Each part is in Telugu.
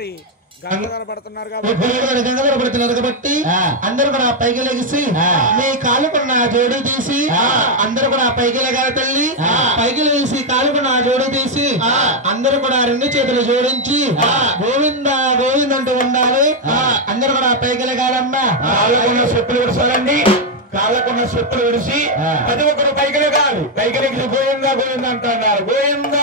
మరి గంగలు పడుతున్నారు కాబట్టి అందరూ కూడా పైకి లెగిసి మీ కాళ్ళకున్న జోడు తీసి అందరూ కూడా పైకి లెగాలి తల్లి పైకి లేసి కాళ్ళకున్న జోడు తీసి అందరూ కూడా రెండు చేతులు జోడించి గోవింద గోవింద అంటూ ఉండాలి. అందరూ కూడా పైకి లెగాలమ్మా. కాళ్ళకున్న చెప్పులు విడిచాలండి. కాళ్ళకున్న చెప్పులు విడిచి ప్రతి ఒక్కరు పైకి లెగాలి. పైకి లెగిసి గోవింద గోవింద అంటున్నారు. గోవింద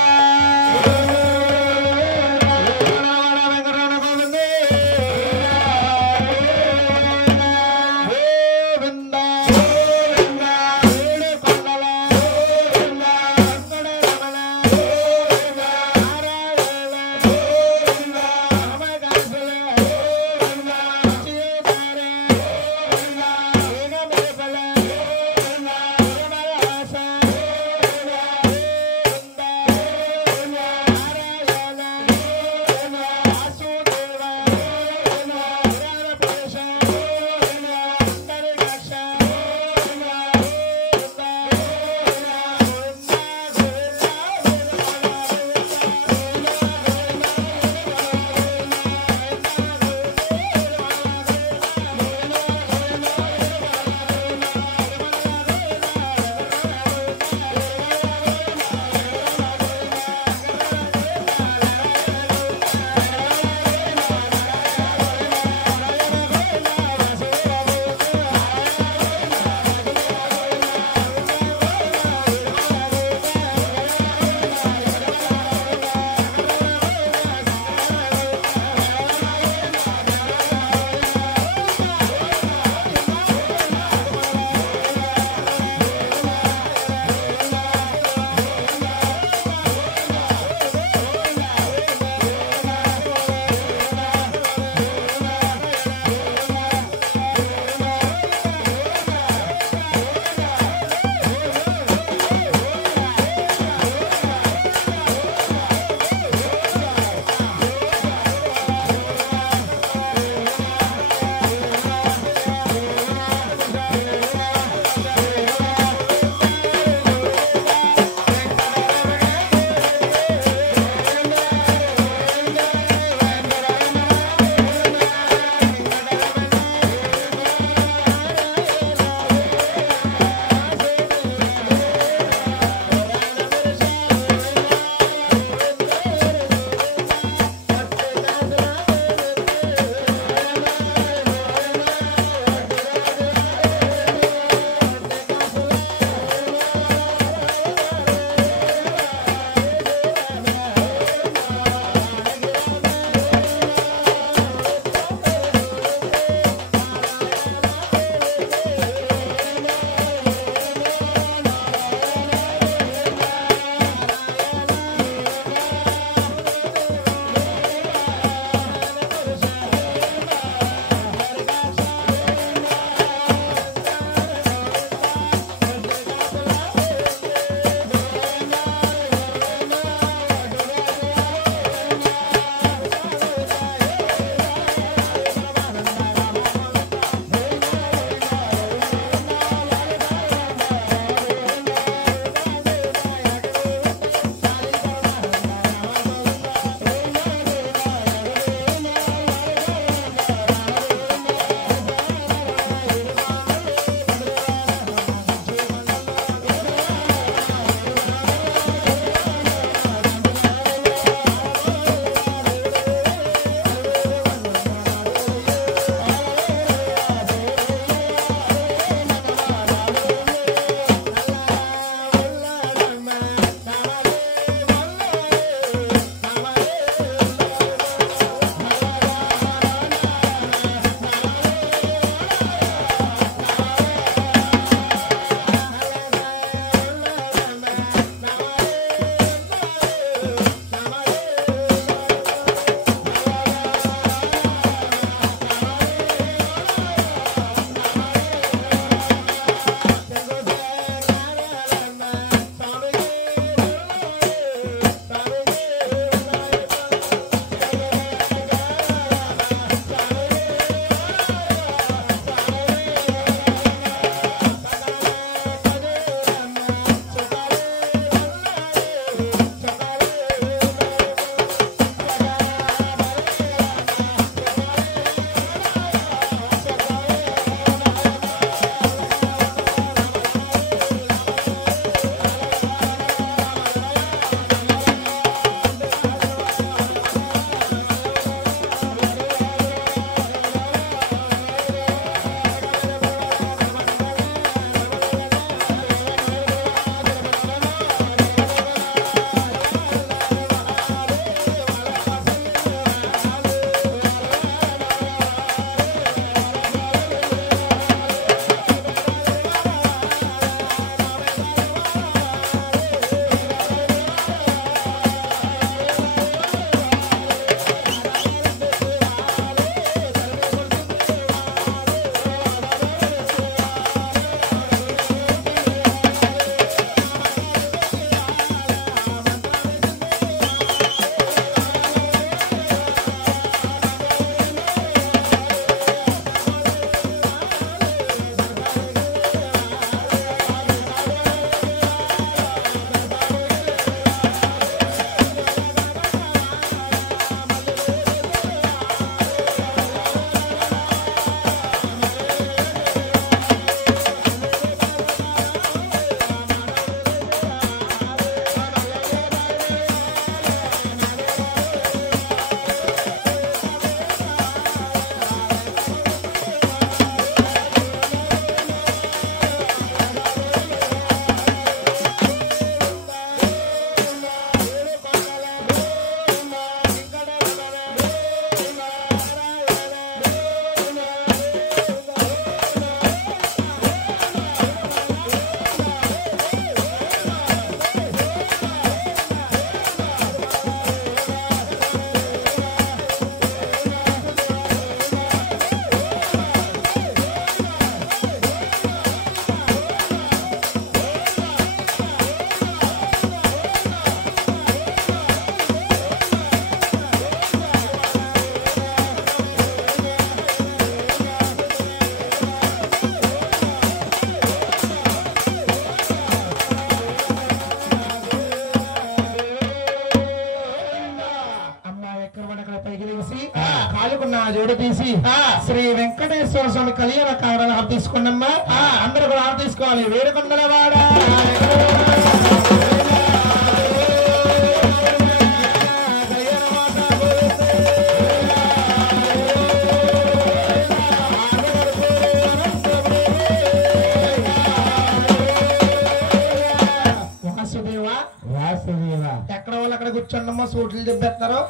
జోడు తీసి శ్రీ వెంకటేశ్వర స్వామి కళ్యాణ కావడానికి తీసుకున్నమ్మా అందరూ కూడా ఆరు తీసుకోవాలి. వేడుకొండల వాడ ఎక్కడ వాళ్ళు అక్కడ కూర్చోండమ్మా సూట్లు చెప్పేస్తారు.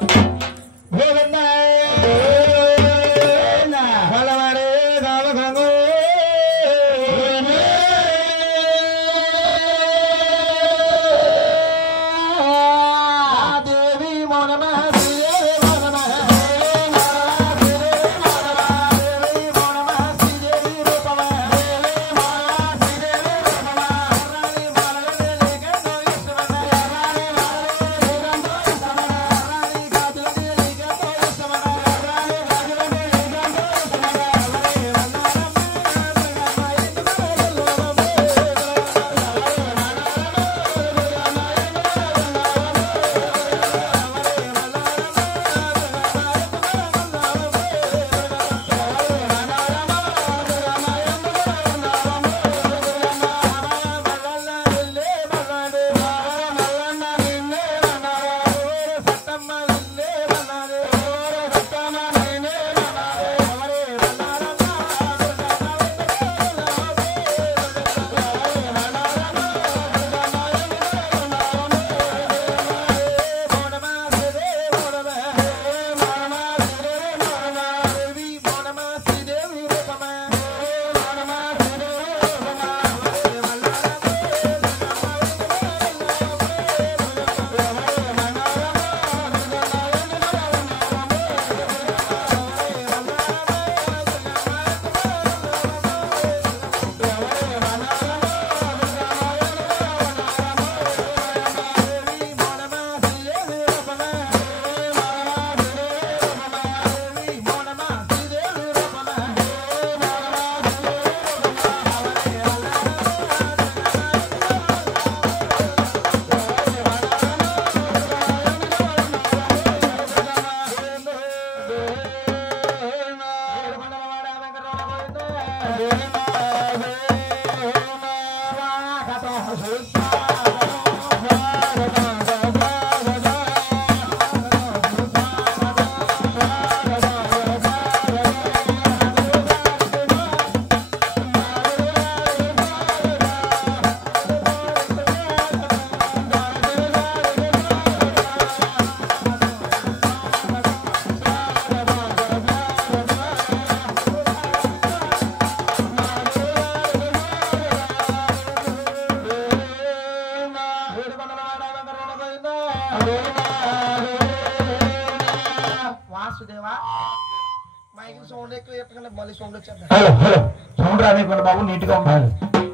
హలో హలో సౌండ్ రానివ్వండి బాబు, నీట్ గా ఉండాలి.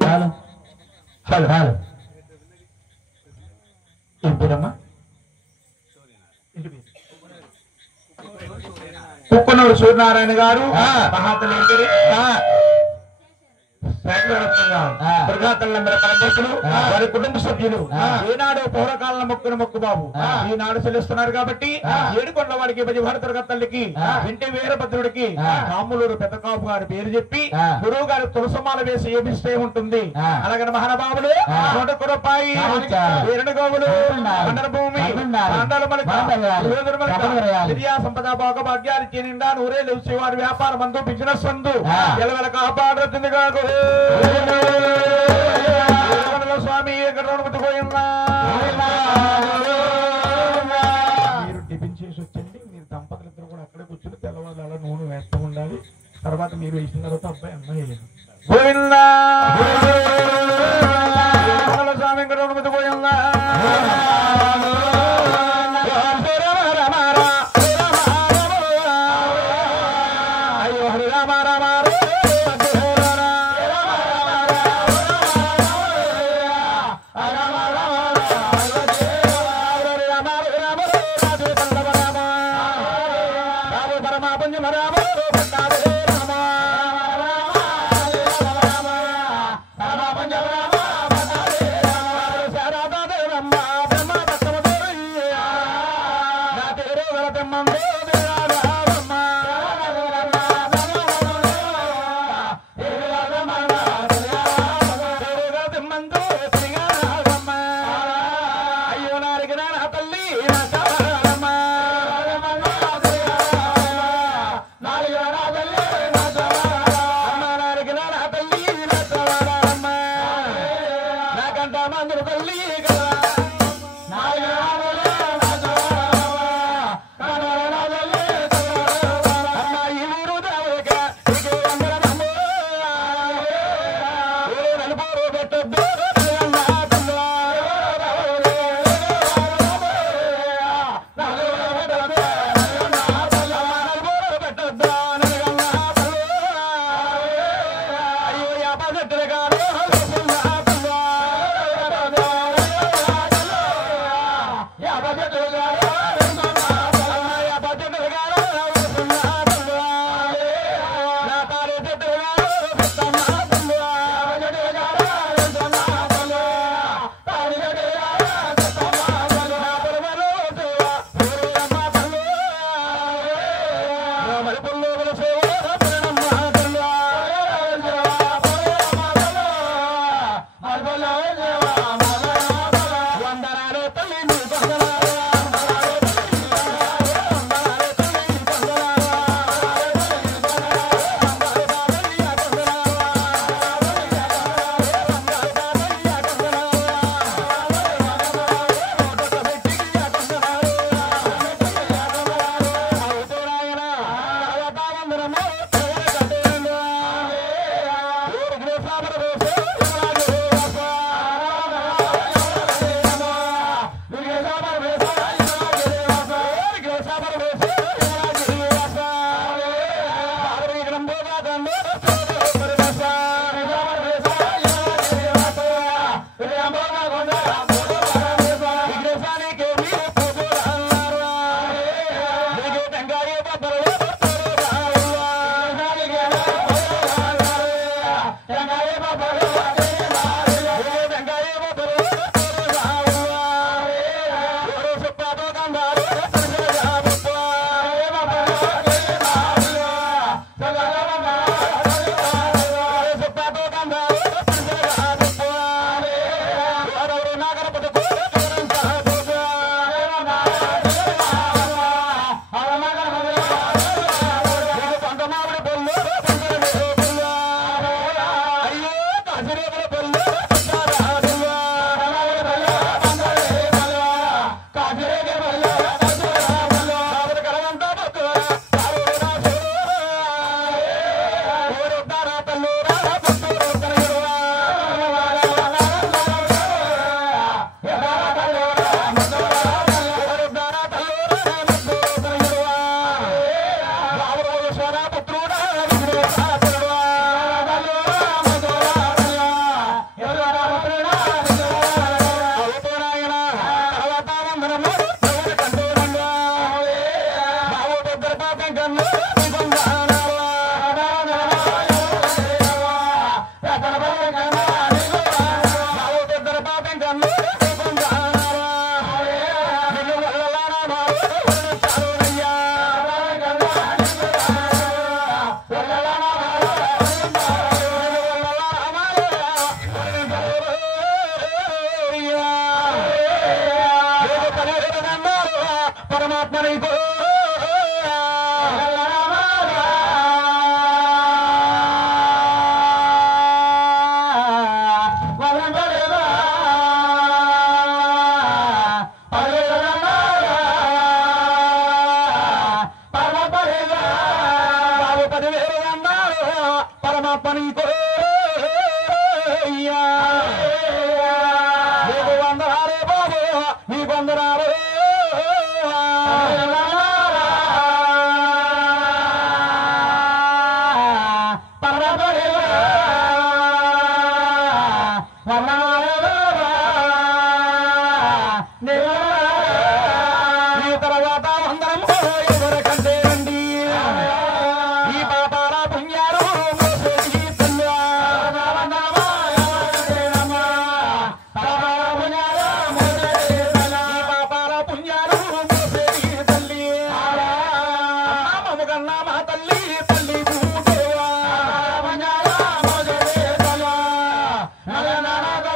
హలో హలో హలో ఎప్పుడమ్మా కుక్కనూరు సూర్యనారాయణ గారు మహాతలేంకరి వారి కుటుంబ సభ్యులు ఏనాడు పౌరకాల మొక్కున మొక్కు బాబు ఈనాడు చెల్లిస్తున్నారు కాబట్టి ఏడుకొండ వాడికి భజభారత తల్లికి ఇంటి వీరభద్రుడికి రాములూరు పెద్దకాపు గారి పేరు చెప్పి గురువు గారి తులసమాల వేసి ఏమిస్తే ఉంటుంది. అలాగే మహానుభావులు 1 రూపాయి వీరణగోవులు భూమి విద్యా సంపద భోగభాగ్యాలు నిండా నూరేళ్ళు వారి వ్యాపారం అందు బిజినెస్ అందు ఎలవెల కాపాడుతుంది కాకు స్వామి మీరు టిఫిన్ చేసి వచ్చండి. మీరు దంపతులిద్దరు కూడా అక్కడే కూర్చుని తెల్లవాళ్ళు అలా నూనె వేస్తూ ఉండాలి. తర్వాత మీరు వేసిన తర్వాత అబ్బాయి అమ్మాయి గోవిందా స్వామి వెంకటరమణ గోవిందా తల్లి కదా నర నర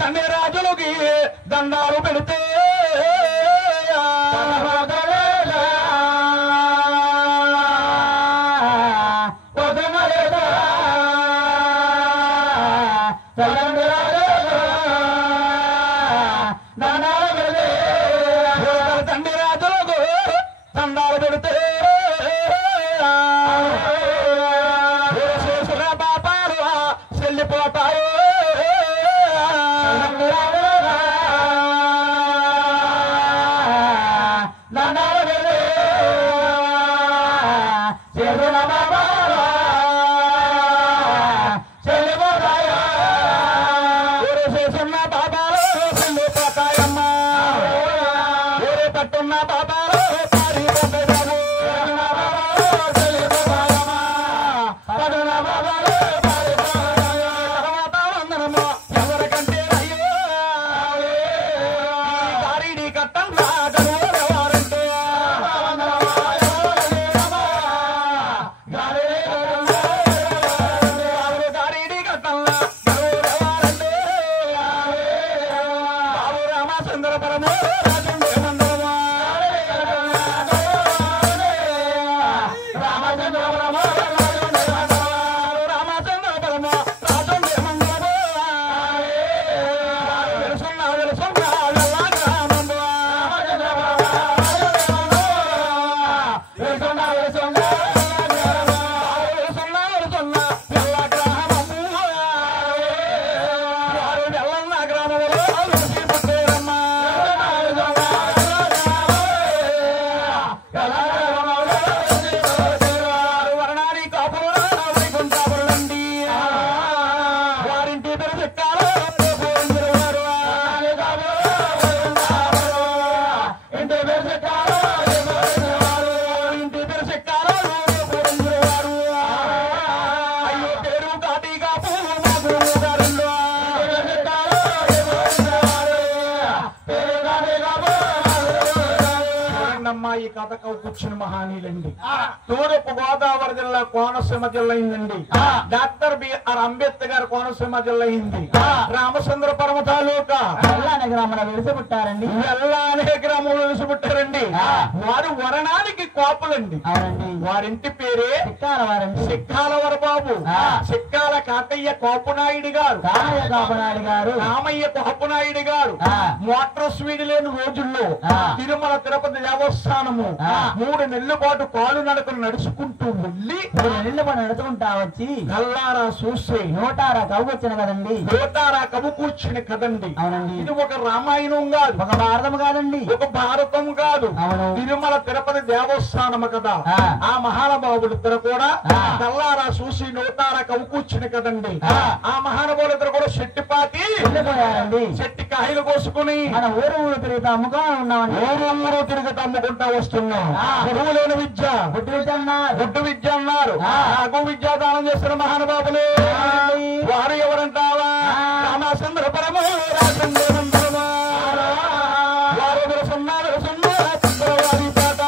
తండ్రి రాజులకి దండాలు పెడితే తండ్రి రాజులకు దండాలు పెడితే చేసిన పాపాలు చెల్లిపోతాయి ఈ కథకు కూర్చుని మహానీయులండి. తూర్పు గోదావరి జిల్లా కోనసీమ జిల్లా అయిందండి. డాక్టర్ బిఆర్ అంబేద్కర్ కోనసీమ జిల్లా అయింది. రామచంద్రపురం తాలూకా ఎల్లానే గ్రామంలో వెలిసిపుట్టారండి. ఎల్లానే గ్రామంలో వెలిసిపుట్టారండి. వారు వరణానికి కాపులండి. వారింటి పేరే సిక్కాలవర బాబు. సిక్కాల కాకయ్య కాపునాయుడు గారు, రామయ్య కాపునాయుడు గారు మోటార్ స్పీడ్ లేని రోజుల్లో తిరుమల తిరుపతి దేవస్థానము 3 నెలల పాటు కాలు నడకలు నడుచుకుంటూ వెళ్ళి 3 నెలల పాటు నడుచుకుంటా వచ్చి కల్లారా చూసి నోటారా కవ్వు వచ్చిన కదండి. నోటారా కవ్వు కూర్చుని కదండి. అవునండి. ఇది ఒక రామాయణం కాదు, ఒక భారతం కాదండి, ఒక భారతం కాదు. తిరుమల తిరుపతి దేవస్థానము కదా. ఆ మహానుభావులిద్దరు కూడా కల్లారా చూసి నోటారా కవ్వు కూర్చుని కదండి. ఆ మహానుభావులిద్దరు కూడా చెట్టుపాతి చెట్టు కాయలు కోసుకుని మన ఊరు తిరుగుతా అమ్ముకొని ఉన్నామండి. ఊరు తిరుగుతా అమ్ముకుంటా వస్తున్నాం. గురువు లేని విద్య గుడ్డు విద్య అన్నారు. నాకు విద్యాదానం చేస్తున్న మహానుభావులు వారు ఎవరంటావా? రామచంద్రపురము రాజేంద్రపురము వారు వెలుసున్నారు చంద్రవారి పాట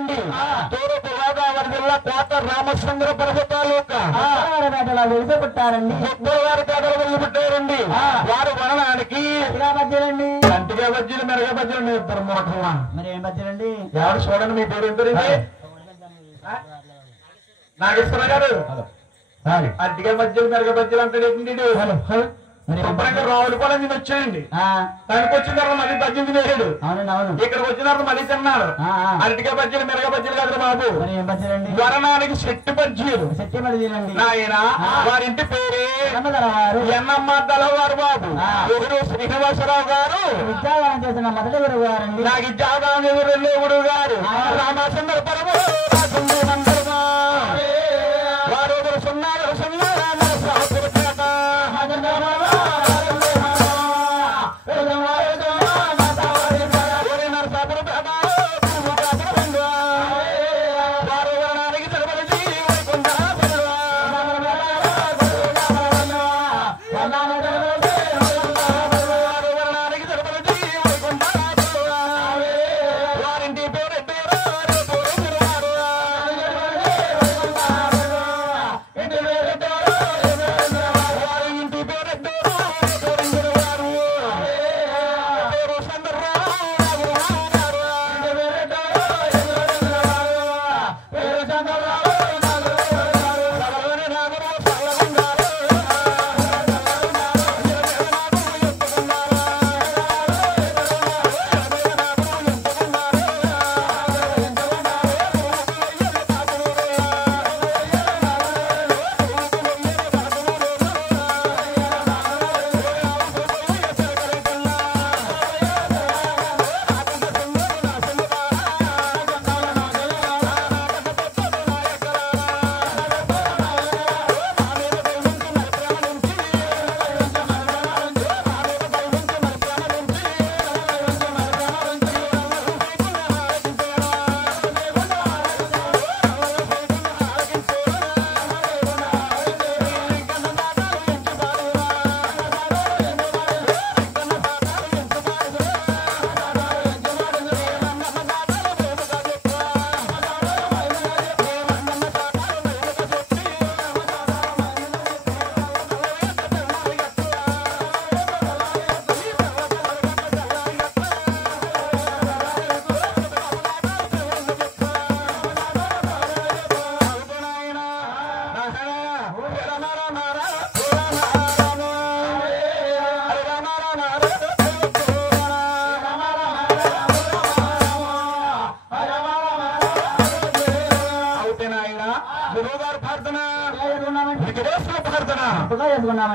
పుట్టారండి. తూర్పు గోదావరి జిల్లా కోట రామచంద్ర తాలూకా వెలిసి పుట్టారండి. వారి పేదలు వెళ్లి పుట్టారండి. వారు వరణానికి కంటిగా బజ్జీలు మెరగ బజ్జీలు ఇద్దరు మూటలా. మరి ఏం బజ్జీలండి? ఎవరు చూడండి, మీ పేరు ఎంత? నాగేశ్వర గారు అడ్డిగా బజ్జీలు మెరగ బజ్జీలు అంటే శుభ్రంగా రావులపాలెం తిని వచ్చాయండి. తనకి వచ్చిన తర్వాత మళ్ళీ బజ్జీలు తినేసాడు. ఇక్కడికి వచ్చిన తర్వాత మళ్ళీ తిన్నాడు. అరటిగా బజ్జీలు మెరగ బజ్జీలు కదా బాబు, వరణానికి చెట్టు బజ్జీలు. ఆయన వారింటి పేరే ఎన్నమ్మ దళవారు బాబు. ఎవరు? శ్రీనివాసరావు గారు విద్యాదానం చేసిన మొదటి గురువు గారండి. నాకు విద్యాదానం చేసిన గురువు గారు రామచంద్ర పరమ వారు సున్నారు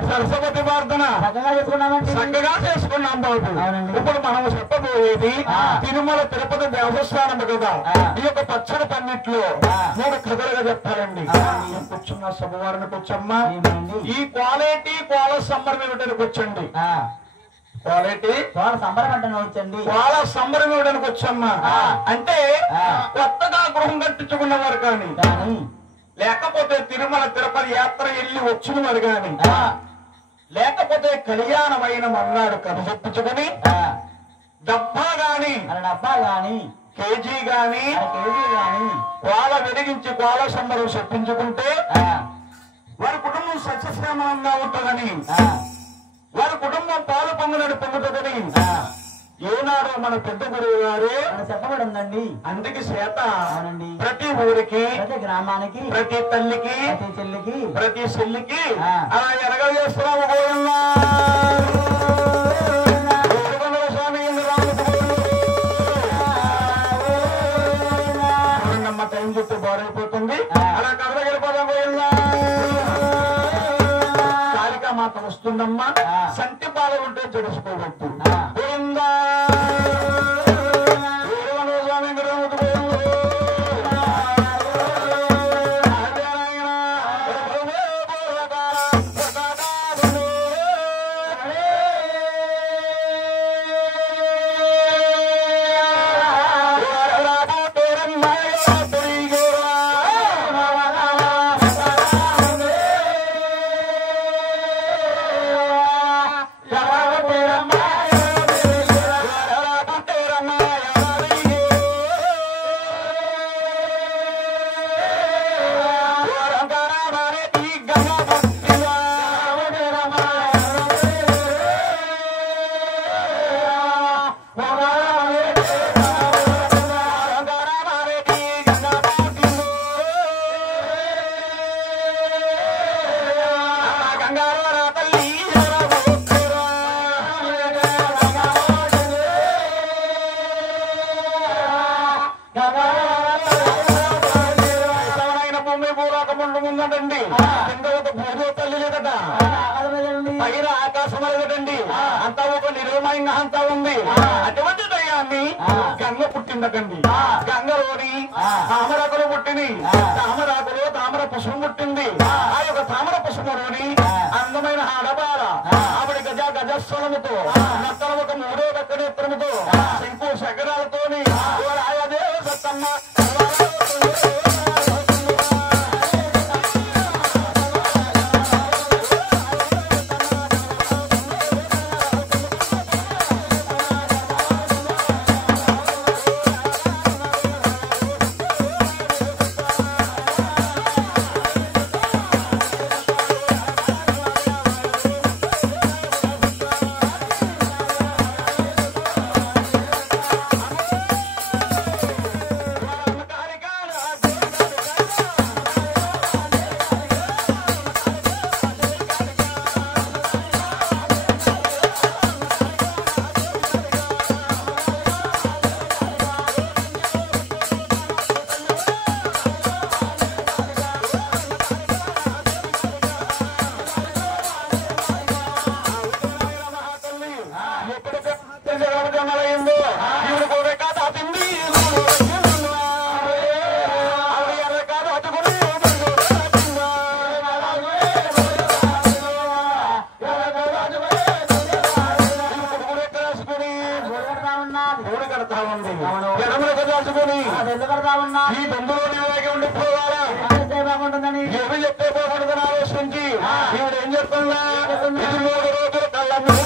సరస్వతి ప్రార్థన చక్కగా చేసుకున్నాం బాబు. ఇప్పుడు మనం చెప్పబోయేది తిరుమల తిరుపతి దేవస్థానం కదా. ఈ యొక్క పచ్చడి పన్నిట్లో 3 కథలుగా చెప్పాలండి. కూర్చున్న సభవారిని కూర్చోమ్మా. ఈ క్వాలిటీ కోల సంబరం ఏమిటానికి వచ్చండి. క్వాలిటీ కోల సంబరం అంటే వచ్చండి. కోల సంబరం ఏమిటానికి వచ్చమ్మా అంటే కొత్తగా గృహం కట్టించుకున్నవారు కానీ, లేకపోతే తిరుమల తిరుపతి యాత్ర వెళ్ళి వచ్చిన వారు గాని, లేకపోతే కళ్యాణమైన మన్నాడు కథ చెప్పించుకొని డబ్బా గాని కేజీ గాని కోల వెలిగించి కోల సంబరం చెప్పించుకుంటే వారి కుటుంబం సస్యశ్యామలంగా ఉంటుందని, వారి కుటుంబం పాలు పొందుతుందని ఏనాడో మన పెద్ద గురువు గారే చెప్పబడిందండి. అందుకే చేత ప్రతి ఊరికి, ప్రతి గ్రామానికి, ప్రతి తల్లికి, ప్రతి చెల్లికి, ప్రతి చెల్లికి అలా ఎరగ చేస్తున్నాము. స్వామి టైం చుట్టూ బారైపోతుంది. అలా కథ వెళ్ళిపోదాం. కాళికామాత వస్తుందమ్మా. సంటి పాలు ఉంటే జడుచుకోవద్దు. ఉన్నదండి కింద ఒక భూదో తల్లి లేదట పైన ఆకాశం లేదండి అంతా ఒక నిర్మయంగా అంతా ఉంది అటువంటి దయ్యాన్ని గంగ పుట్టిందటండి గంగలోని తామరాకులు పుట్టింది తామరాకులో తామర పుష్పం పుట్టింది ఆ యొక్క తామర పుష్పంలోని అందమైన ఆడబాల ఆవిడ గజస్వలముతో నత్తల ఒక మూడో దక్కనేత్రముతో శంకు శకరాలతోని రాయదేవ సత్తమ్మ ఈ బంధువులు ఉండిపోవాలా ఎవరు చెప్తే బాగుంటుందని ఆలోచించి ఈవిడ ఏం చెప్తున్నా 3 రోజులు కళ్ళ 3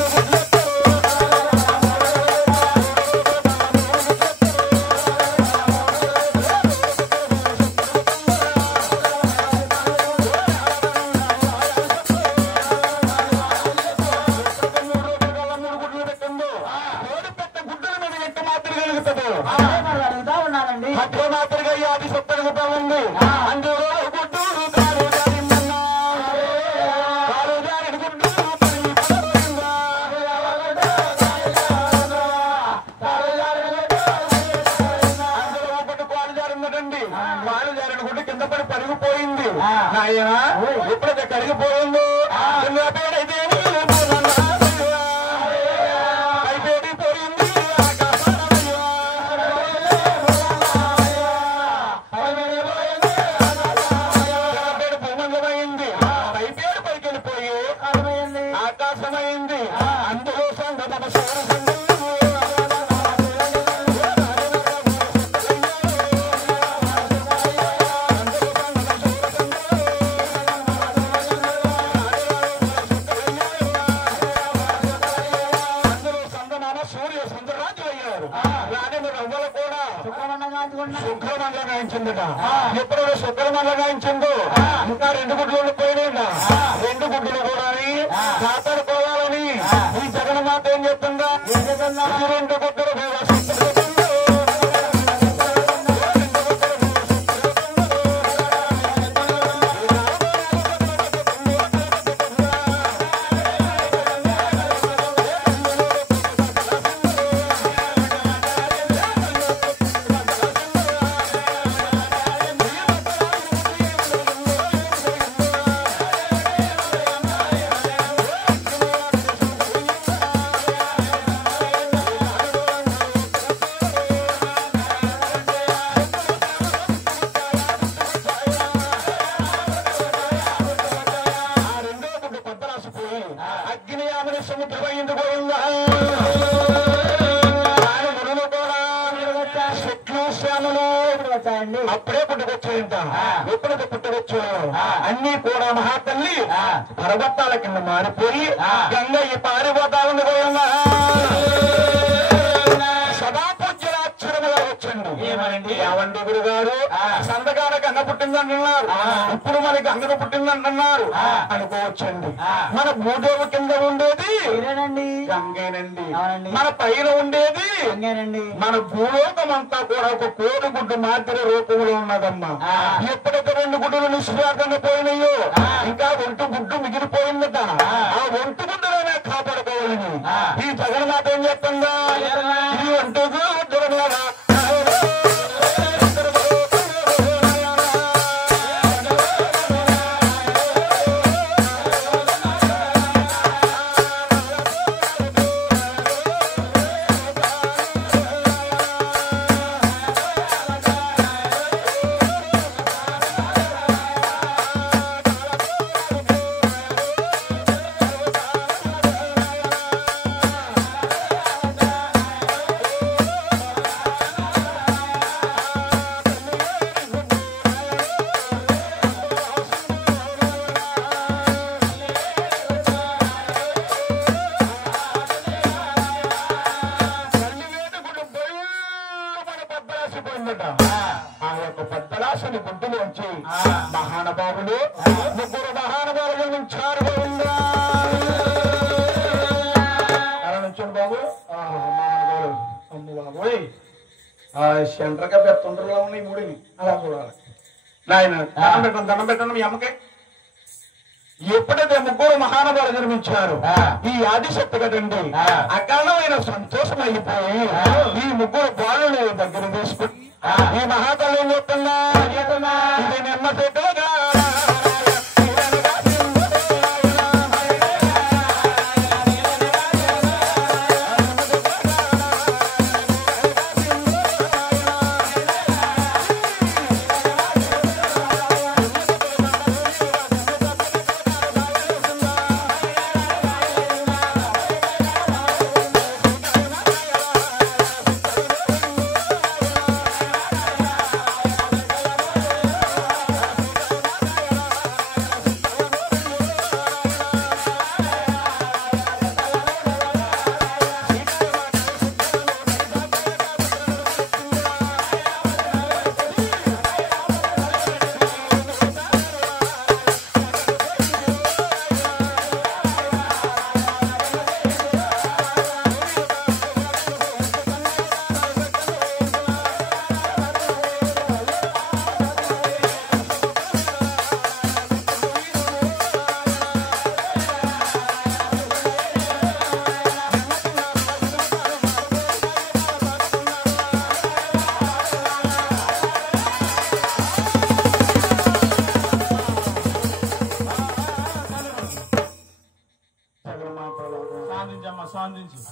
గుడ్లు మాత్రగా యాది సొత్తడుగుతా ఉంది అందులో గుడ్డూరు కాలు జారిందన్నా కాలు జారిన గుడ్డూరు అందులో ఒకటి కాలు జారిందటండి కాలు జారిన గుడ్డు కింద పడి పరిగిపోయింది నాయన ఎప్పుడైతే కరిగిపోయిందో పేడైతే ఆకాశమైంది అందులో సూర్య సుందరరాజు అయ్యారు రాణి రవ్వలు కూడా శుక్రమండలం గాయించిందట ఎప్పుడైనా శుక్రమండలం గాయించిందో ఇంకా 2 గుడ్లు ఉండిపోయినా 2 గుడ్లు కూడా కాపాడుకోవాలని ఈ జగన్మాత ఏం చెప్తుందా 2 గుడ్లు అగ్నియామని సముద్రమైంది పోయిందా అప్పుడే పుట్టుకొచ్చాయంట ఎప్పుడైతే పుట్టుకొచ్చు అన్ని కూడా మహాతల్లి పర్వతాల కింద మారిపోయి గంగ ఈ పారిపోతాలని పోయిందా సదా పూజ్యరాక్షరముగా వచ్చండి ఏమనండి ఏమండి గురు గారు సంతకాల గంగ పుట్టిందంటున్నారు ఇప్పుడు మనకి గంగ పుట్టిందంటున్నారు అనుకోవచ్చండి మన భూదేవి కింద ఉండేది గంగేనండి మన పైన ఉండేది మన భూలోకం అంతా కూడా ఒక కోడిగుడ్డు మాదిరి రూపంలో ఉన్నదమ్మా ఎప్పుడైతే 2 గుడ్డులు నిష్ప్రార్థంగా పోయినాయో ఇంకా 1 గుడ్డు మిగిలిపోయిందట ఆ 1 గుడ్డులోనే కాపాడుకోవాలని ఈ జగన్మాత ఏం చెప్తుందా ఈ 1 గుడ్డుల కైలాసుని గుడ్డులోంచి మహానుభావులు ముగ్గురు మహానుభావులు నుంచారు అలా నుంచోండి బాబు. మహానుభావులు అమ్మ బాబోయ్ సెంటర్ గా తొందరగా ఉన్నాయి మూడిని అలా చూడాలి. నాయన దండం పెట్టండి మీ అమ్మకి. ఎప్పుడైతే ముగ్గురు మహానుభావులు నిర్మించారు ఈ ఆదిశక్తి కదండి అకాలమైన సంతోషం అయిపోయి ఈ ముగ్గురు బాలుని దగ్గర తీసుకుని ఈ మహాతల్లి చెప్తున్నా ఇది నిమ్మ చెట్టుగా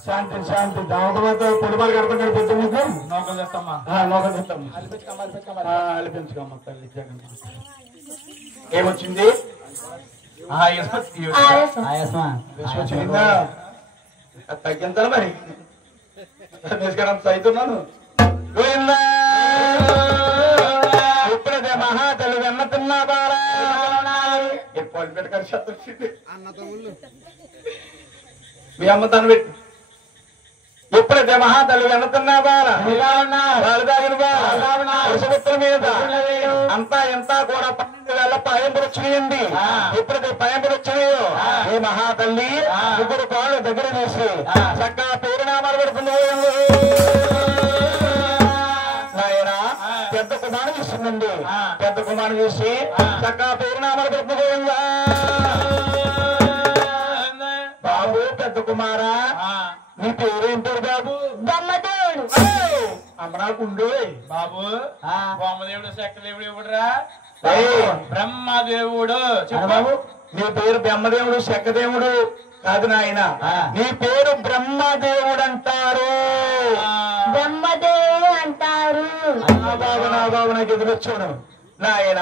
శాంతి శాంతి దావకమాత పొడిపాలు కడపండి పొద్దు మీకు నౌకలు తెస్తామా నౌకలు తెస్తాము అలిపించుకోమ్మా తల్లి ఏమొచ్చింది తగ్గిందా మరి తీసుకురా సైతున్నాను ఎప్పుడైతే మహాతల్లి వెన్నతున్నా బారా ఎప్పుడు పెట్టగారు శబ్దం వచ్చింది మీ అమ్మ తను పెట్టు. ఎప్పుడైతే మహాతల్లి వెనుతున్నా బాల మీద అంతా ఎంత కూడా 12,000 పయంపులు వచ్చినాయండి. ఎప్పుడైతే పయంపులు వచ్చినాయో ఈ మహాతల్లి ముగ్గురు కాళ్ళు దగ్గర తీసి చక్కగా పేరునామాలు పెడుతుంది. నాయన పెద్ద కుమారు చూస్తుందండి. పెద్ద కుమారు చూసి చక్కగా పేరునామాలు పెడుతుంది. బాబు పెద్ద కుమారా నీ పేరేం పేరు బాబు? బ్రహ్మదేవుడు. అమరాకుండు బాబు బ్రహ్మదేవుడు శక్తిదేవుడు ఎవడురా? బ్రహ్మదేవుడు. బాబు నీ పేరు బ్రహ్మదేవుడు శక్తిదేవుడు కాదు నాయన, నీ పేరు బ్రహ్మదేవుడు అంటారు. బ్రహ్మదేవుడు అంటారు. బాబు నా బాబు నాకు ఎదురొచ్చాడు నాయన.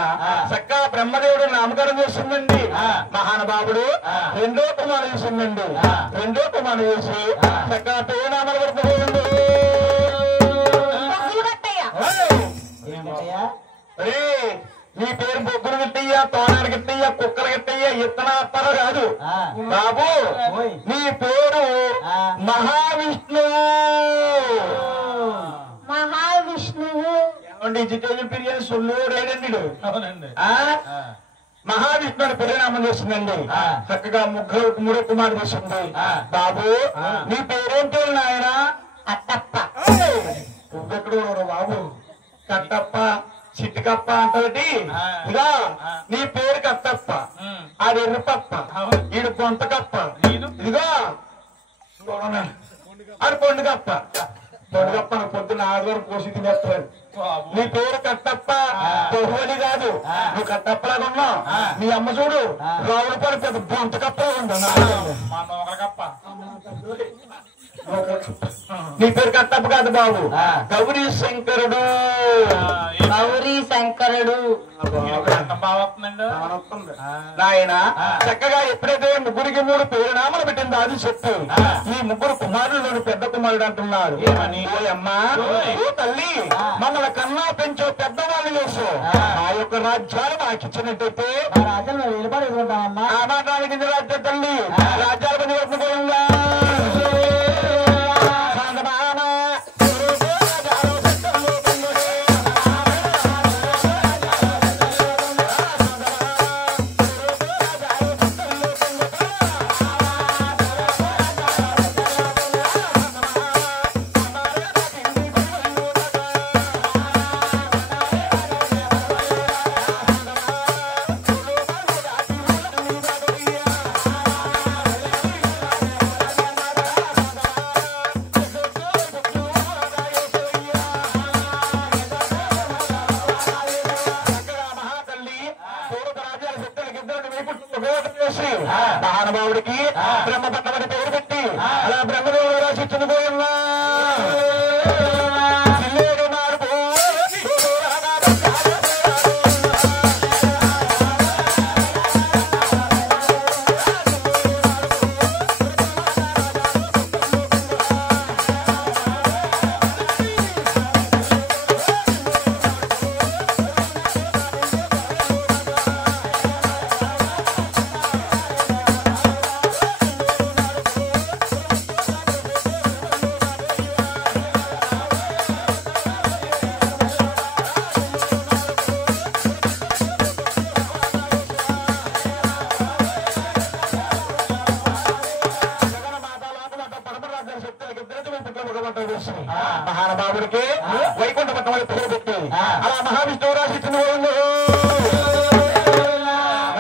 చక్కగా బ్రహ్మదేవుడు నామకరణం చేస్తుందండి. మహానుభావుడు రెండో కుమారు చేసిందండి. రెండో కుమారు చేసి చక్కగా పేరునామాలు పెడుతుంది. నీ పేరు బొగ్గులు గిట్టయ్యా, తోనాలు గిట్టయ్యా, కుక్కలు గిట్టయ్యా, ఇత్తన అత్తన కాదు బాబు. నీ పేరు మహావిష్ణువు. మహావిష్ణువు వెజిటేరియన్ బిర్యానీ సొల్లు రేడండి. మహావిష్ణువు పరిణామం చేస్తుందండి. చక్కగా మూడో కుమారు చేస్తుంది. బాబు నీ పేరేం పేరు నాయన? కట్టప్ప. నువ్వెక్కడ బాబు? కట్టప్ప చిట్టికప్ప అంటది. ఇదా నీ పేరు కట్టప్ప, అది ఎర్రపప్ప, ఈడు గొంతకప్ప, ఇదిగో అది పొండుకప్ప. పొండుకప్ప పొద్దున్న ఆదివారం కోసి తినేస్తాడు. నీ పేరు కట్టప్ప, బహుమతి కాదు. నువ్వు కట్టప్పలాగా ఉన్నావు. నీ అమ్మ చూడు రావుల పడి పెద్ద గొంతకప్ప ఉండకప్ప. నీ పేరు కట్టప్ప కాదు బాబు, గౌరీ శంకరుడు. గౌరీ శంకరుడు నాయన. చక్కగా ఎప్పుడైతే ముగ్గురికి 3 పేరునామాలు పెట్టిందో అది చెప్పు. ఈ ముగ్గురు కుమారులు పెద్ద కుమారుడు అంటున్నారు. ఏమని? అమ్మా తల్లి మమ్మల్ని కన్నా పెంచో పెద్దవాళ్ళు చేసు ఆ యొక్క రాజ్యాలు నాకు ఇచ్చినట్టయితే రాజ్యాలు నిలబడి ఉంటామమ్మా. ఆ మాట్లాడికి రాజ్య తల్లి రాజ్యాలు నిలబడుకోవాలా. మహానుభావుడికి బ్రహ్మ పట్టమని పేరు పెట్టి అలా బ్రహ్మదేవుడు రాసిచ్చును పోయమ్మా మహానుభావుడికి వైకుంఠ పట్టమని పేరు పెట్టి అలా మహావిష్ణువు రాసిచ్చిన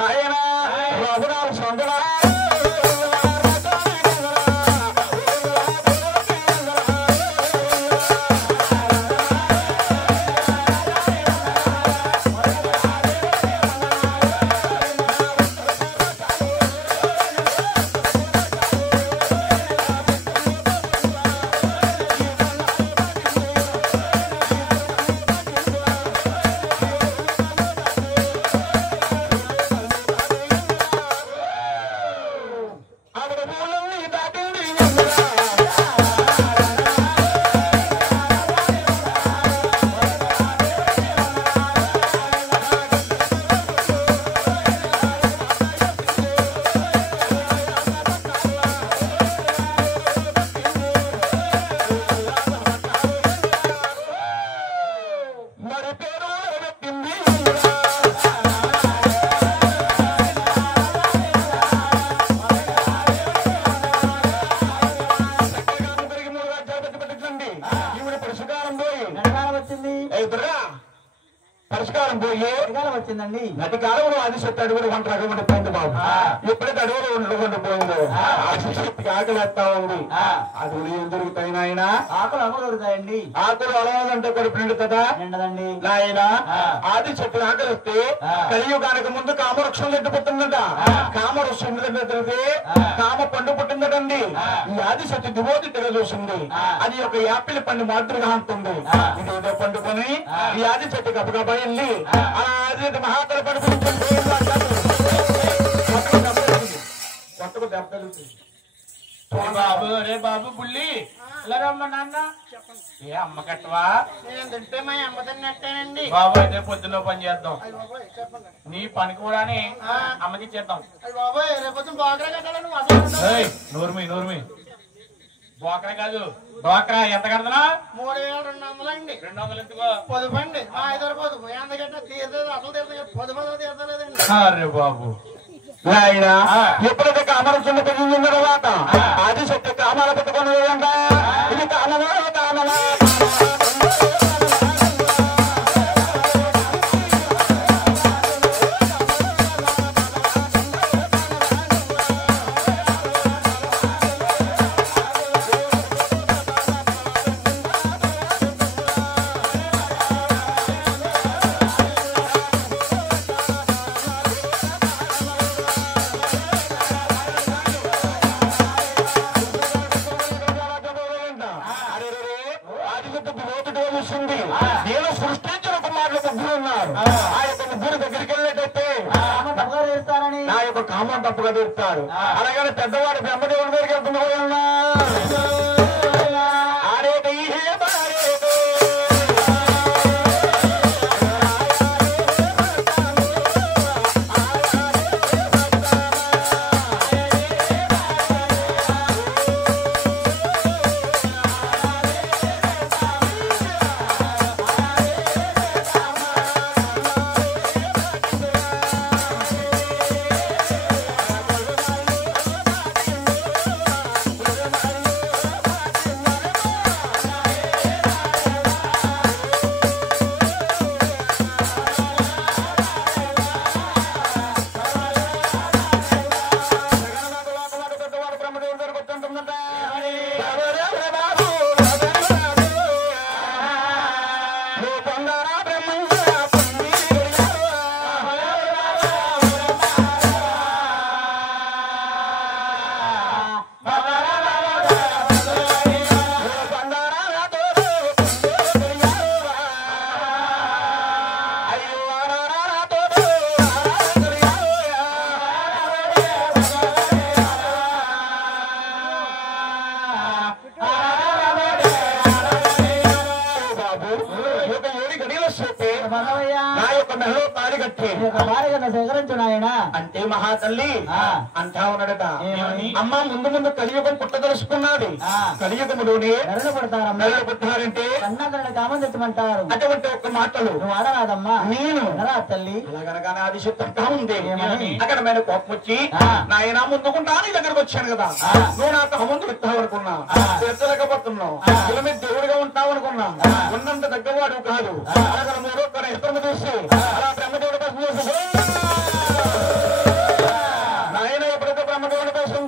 ఆయన రఘునాథ సొందర పరిష్కారం పోయి వచ్చిందండి. నది కాలంలో ఆదిశక్తి అడుగులు వంట రకం పోయింది బాబు. ఎప్పుడైతే అడుగులు వండుకుంటూ పోయిందో ఆదిశక్తికి ఆకలి వస్తా ఉంది. అడుగులు ఏం దొరుకుతాయి నాయన? ఆకులు అమలు దొరుకుతాయండి. ఆకులు అలవాలంటే కడుపు నిండుతుందా? నిండదండి నాయన. ఆదిశక్తి ఆకలి వస్తే కలియుగానికి ముందు కామవృక్షం ఎట్టు పుట్టిందట. కామవృక్షం తిరిగితే కామ పండు పుట్టిందటండి. ఈ ఆదిశక్తి దివోతి తెగ చూసింది. అది ఒక యాపిల్ పండు మాదిరిగా ఉంటుంది. ఇది ఏదో పండుకొని ఈ ఆదిశక్తి గబగబా వెళ్ళి అలా మహాతల పడుకుంటుంది. కొత్తకు దెబ్బలుతుంది. బాబు రే బాబు బుల్లి ఇలా రమ్మ నాన్న ఏ అమ్మ కట్టవా? నేను తింటే మా అమ్మ తిన్నట్టేనండి బాబు. అయితే పొద్దున్న పని చేద్దాం. నీ పని కూడా అమ్మకి చేద్దాం. బాబాయ్ రేపు బాగా కట్టాలని నూర్మి బోకరా కాదు బోకరా. ఎంత కడతా? 3200 అండి. 200 ఎందుకో? పొదుపు అండి. మా 5 పొదుపు ఎందుకంటే తీర్చలేదు అసలు తీర్చలేదు. పొదుపు తీర్చలేదండి. అరే బాబు ఆయన ఎప్పుడైతే కామర చిన్న పెరిగిన తర్వాత ఆదిశక్తి కామాల పెట్టుకుని ఇది కామలా కామలా నేను సృష్టించిన కుమారులు ముగ్గురు ఉన్నారు. ఆ యొక్క ముగ్గురు దగ్గరికి వెళ్ళేటైతే నా యొక్క కామం తప్పుగా తీరుతారు. అలాగని పెద్దవాడు బ్రహ్మదేవుని దగ్గరికి వెళ్తున్నా ఆడేట తాళి కట్టి సేకరించు నాయన అంటే మహాతల్లి అంటా ఉన్నాడట, అమ్మ ముందు ముందు కలియుగం పుట్టదలుచుకున్నది, కలియుగములోనే నెలలు పుట్టారంటే కామం తెచ్చమంటారు. అటువంటి ఒక్క మాటలు నువ్వు ఆడరాదమ్మా, నేను తల్లి అలాగనగానే అది చెప్తా ఉంది. అక్కడ మీద కోపం వచ్చి నాయన ముందుకుంటా నీ దగ్గరకు వచ్చాను కదా, నువ్వు నాకు ముందు ఇస్తావు అనుకున్నా, తెచ్చలేకపోతున్నావు, ఇలా మీద దేవుడిగా ఉంటావు అనుకున్నా, ఉన్నంత దగ్గరవాడు కాదు. అలాగే మూడో ఇతరులు చూసి అలా బ్రహ్మదేవుడి కోసం చూసి నాయన ఎప్పుడైతే బ్రహ్మదేవుడి కోసం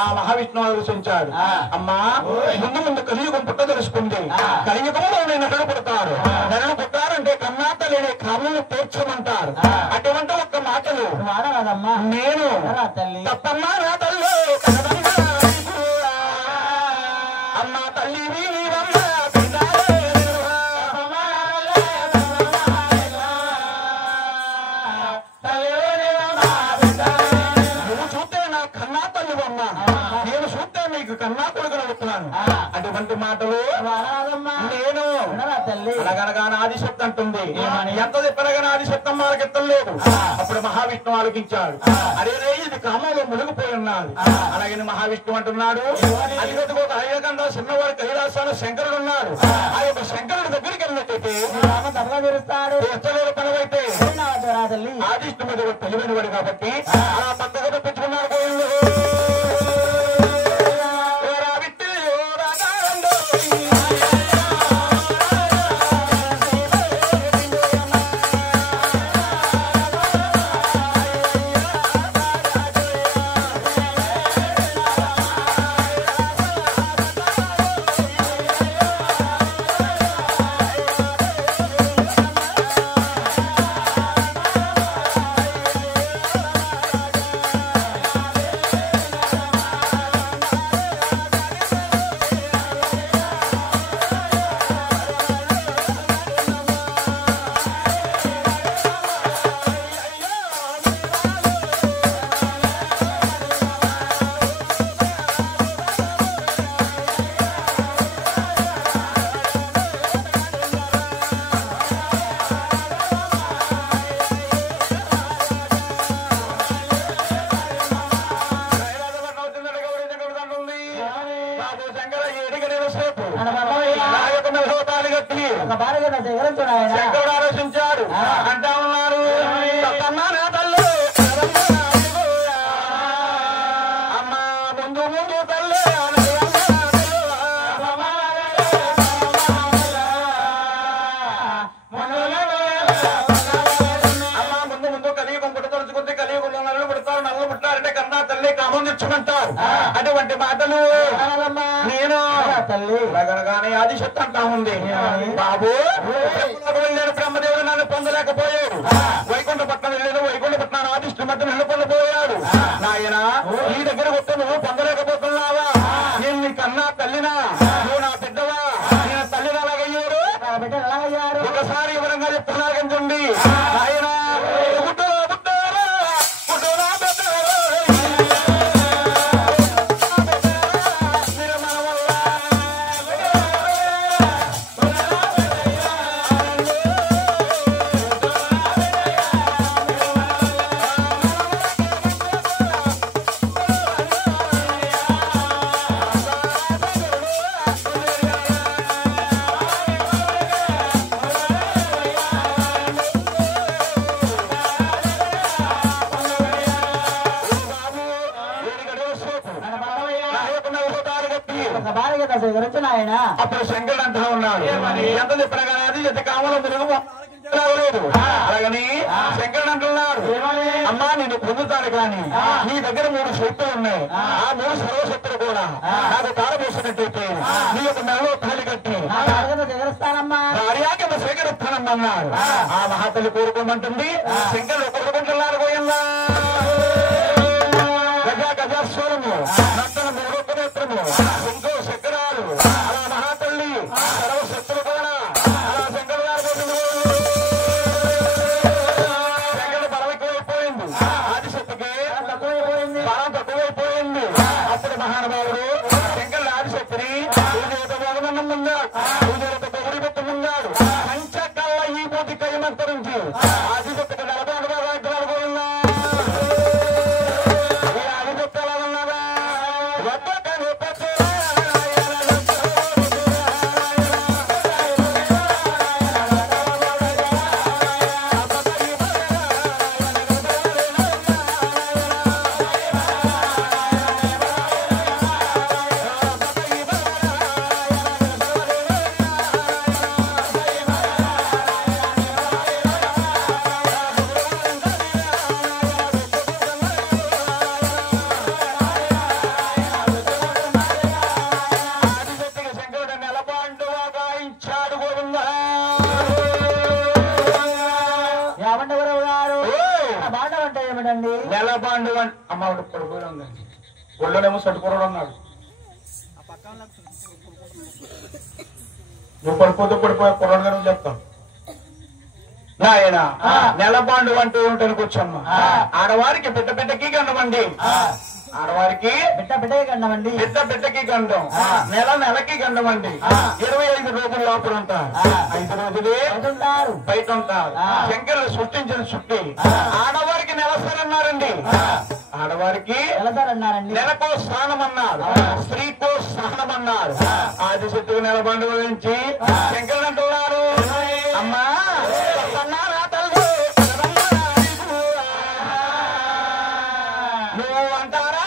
ఆ మహావిష్ణువు ఆలోచించాడు, అమ్మా ముందు ముందు కలియుగం పుట్టదలుచుకుంది, కలియుగంలో నేను నరుడు పుడతారు, నరుడు పుట్టారంటే కన్నాత లేని కామను తీర్చమంటారు. అటువంటి ఒక్క మాటలు నేను తప్పమ్మా నా తల్లి అమ్మా తల్లి నేను చూస్తే మీకు కన్నా కొడుకుని అడుగుతున్నాను. అటువంటి మాటలు నేను అనగనగా ఆదిశక్తి అంటుంది, ఎంత చెప్పనగా ఆదిశక్తం మార్కెత్తం లేదు. అప్పుడు మహావిష్ణువు ఆలోచించాడు, అరే రే ఇది కామంలో మునిగిపోయి ఉన్నాడు. అలాగే మహావిష్ణువు అంటున్నాడు, అదిగదిగో ఒక అయ్యగంధ చిన్నవాడి కైలాసాలు శంకరుడు ఉన్నాడు. ఆ యొక్క శంకరుడి దగ్గరికి వెళ్ళినట్టయితే పనవైతే ఆదిష్టు మీద తెలివైన వాడు కాబట్టి అలా పక్కగా తెప్పించుకున్నాడు. శంకరుడు ఆలోచించాడు, అంటా ఉన్నారు, అమ్మా ముందు ముందు తల్లి అమ్మా ముందు ముందు కలియుగం పుట్టదలుచుకుంటే కలియుగంలో నల్లు పుడతారు, నల్లు పుట్టారంటే కన్నా తల్లి కామం తెచ్చుకుంటారు. అటువంటి మాటలు నేను తల్లి ఆదిశక్తి అంటా ఉంది. బాబు వెళ్ళాడు బ్రహ్మదేవుడు నన్ను పొందలేకపోయాడు, వైకుంఠపట్నం వెళ్ళాడు, వైకుంఠపట్నం ఆదిష్టు మధ్య నన్ను పొందపోయాడు. నాయన నీ దగ్గర వస్తే నువ్వు పొందలేకపోతున్నావా? నేను నీ కన్నా తల్లినా, నువ్వు నా బిడ్డవా? నేను తల్లిని అలాగయ్యారు, ఒకసారి వివరంగా చెప్తున్నాగండి. ఆయన స్వీకరించిన ఆయన అప్పుడు శంకరుడు అంటా ఉన్నాడు ఎంత చెప్పినా కానీ అది ఎంత కావాలో తిరుగు రావలేదు. అలాగని శంకరుడు అంటున్నాడు అమ్మా నేను పొందుతాను కానీ నీ దగ్గర 3 శక్తులు ఉన్నాయి. ఆ 3 సర్వశక్తులు కూడా నాకు తాళపోసినట్టయితే నీ యొక్క మెడలో తాళి కట్టి స్వీకరిస్తానమ్మా భార్యాకి స్వీకరిస్తానమ్మన్నారు. ఆ మహాతల్లి కోరుకోమంటుంది. శంకరుడు కోరుకుంటున్నారు గోయంగా గజస్వరము నట్టనము రూపనేత్రము ఇంకో శంకరాలు అలా మహాతల్లి సర్వశక్తులు కూడా అలా శంకరు గారు శంకరుడు బలం ఎక్కువైపోయింది. ఆదిశక్తికి బలం తక్కువైపోయింది. అప్పుడు మహానుభావుడు శంకరుడు ఆదిశక్తిని ఉన్నాడు పంచకల్ల ఈ పూర్తి కైమంతరించి ఆదిశక్తికి నలభై నెలబాండు అమ్మవాడు పడిపోయి ఉందండి. ఒళ్ళోనేమో సట్టుకూరడు ఉన్నాడు. నువ్వు పడిపోతే పడిపోయే కుర్రడుగా నువ్వు చెప్తావు. నాయన నెలబాండు అంటే ఏమిటనికి వచ్చమ్మా ఆడవారికి బిడ్డ బిడ్డకి గండమండి. ఆడవారికి బిడ్డ బిడ్డకి గండమండి. బిడ్డ బిడ్డకి గండం నెల నెలకి గండమండి. 25 రోజుల లోపల ఉంటారు. 5 రోజులే బయట ఉంటారు. శంకరులు సృష్టించిన చుట్టి ఆడవారికి నెలసరన్నారండి. ఆడవారికి నెలసరన్నారండి. నెలకో స్నానం అన్నారు. స్త్రీకో స్నానం అన్నారు. ఆదిశక్తికి నెలబండు గురించి శంకరులు అంటున్నారు అమ్మా నువ్వు అంటారా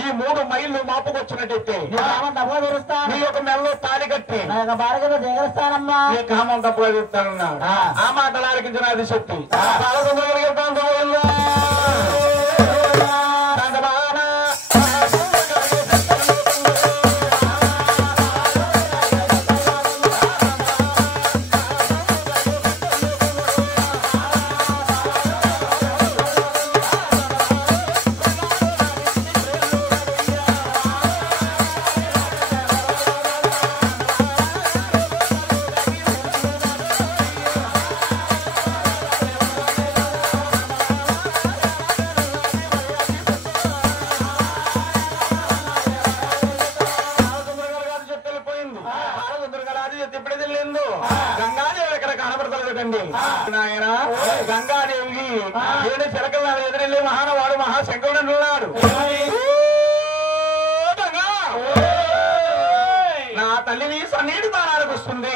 ఈ 3 మైళ్ళు మాపుకొచ్చినట్టయితే నీ యొక్క మెల్లో తాళి కట్టి స్వీకరిస్తానమ్మా నీ కామం తప్పుగా చెప్తానన్నాడు. ఆ మాటలు ఆలకించిన ఆదిశక్తి గంగాదేవి ఎక్కడ కనబడతలేదండి. ఆయన గంగాదేవికి 7 చిలకల ఎదురెళ్ళి మహానవాడు మహాశంకరుడు అంటున్నాడు. నా తల్లిని సన్నిధి తానానికి వస్తుంది.